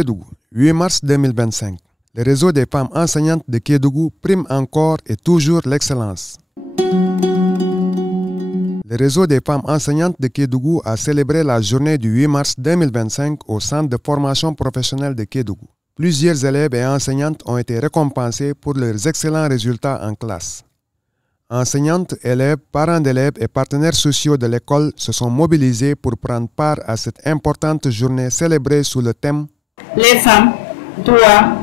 Kédougou, 8 mars 2025. Le réseau des femmes enseignantes de Kédougou prime encore et toujours l'excellence. Le réseau des femmes enseignantes de Kédougou a célébré la journée du 8 mars 2025 au centre de formation professionnelle de Kédougou. Plusieurs élèves et enseignantes ont été récompensés pour leurs excellents résultats en classe. Enseignantes, élèves, parents d'élèves et partenaires sociaux de l'école se sont mobilisés pour prendre part à cette importante journée célébrée sous le thème « Les femmes, droit,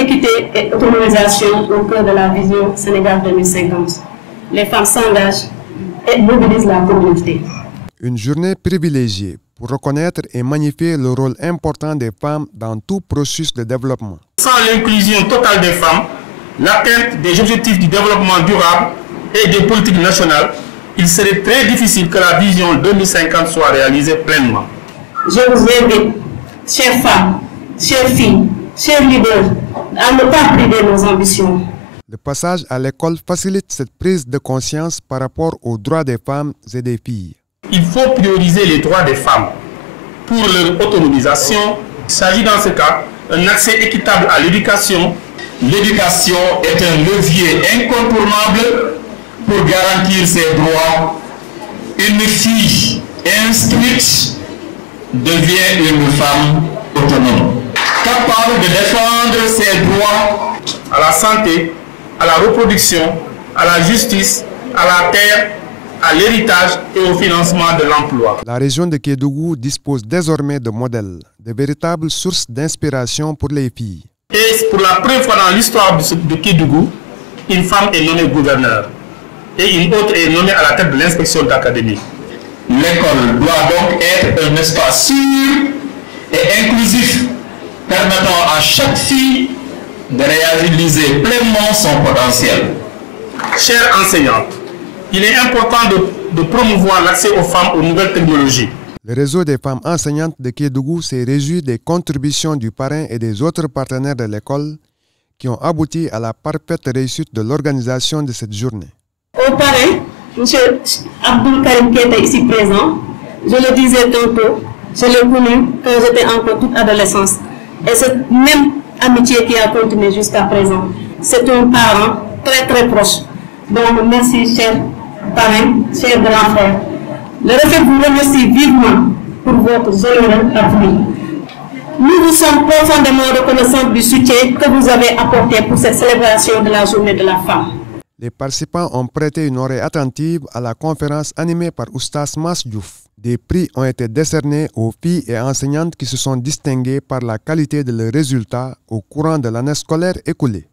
équité et autonomisation au cœur de la vision Sénégal 2050 ». Les femmes s'engagent et mobilisent la communauté. Une journée privilégiée pour reconnaître et magnifier le rôle important des femmes dans tout processus de développement. Sans l'inclusion totale des femmes, l'atteinte des objectifs du développement durable et des politiques nationales, il serait très difficile que la vision 2050 soit réalisée pleinement. Je vous invite, chères femmes, chères filles, chers leaders, à ne pas priver nos ambitions. Le passage à l'école facilite cette prise de conscience par rapport aux droits des femmes et des filles. Il faut prioriser les droits des femmes pour leur autonomisation. Il s'agit dans ce cas d'un accès équitable à l'éducation. L'éducation est un levier incontournable pour garantir ses droits. Une fille instruite devient une femme autonome, capable de défendre ses droits à la santé, à la reproduction, à la justice, à la terre, à l'héritage et au financement de l'emploi. La région de Kédougou dispose désormais de modèles, de véritables sources d'inspiration pour les filles. Et pour la première fois dans l'histoire de Kédougou, une femme est nommée gouverneur et une autre est nommée à la tête de l'inspection d'académie. L'école doit donc être un espace sûr et inclusif, permettant à chaque fille de réaliser pleinement son potentiel. Chères enseignantes, il est important de promouvoir l'accès aux femmes aux nouvelles technologies. Le réseau des femmes enseignantes de Kédougou s'est réjoui des contributions du parrain et des autres partenaires de l'école qui ont abouti à la parfaite réussite de l'organisation de cette journée. Au parrain, M. Abdul Karim qui était ici présent, je le disais tantôt, je l'ai connu quand j'étais encore toute adolescence. Et cette même amitié qui a continué jusqu'à présent. C'est un parent très très proche. Donc merci cher parrain, cher grand frère. Le reflet vous remercie vivement pour votre généreux appui. Nous vous sommes profondément reconnaissants du soutien que vous avez apporté pour cette célébration de la journée de la femme. Les participants ont prêté une oreille attentive à la conférence animée par Oustas Mas Diouf. Des prix ont été décernés aux filles et enseignantes qui se sont distinguées par la qualité de leurs résultats au courant de l'année scolaire écoulée.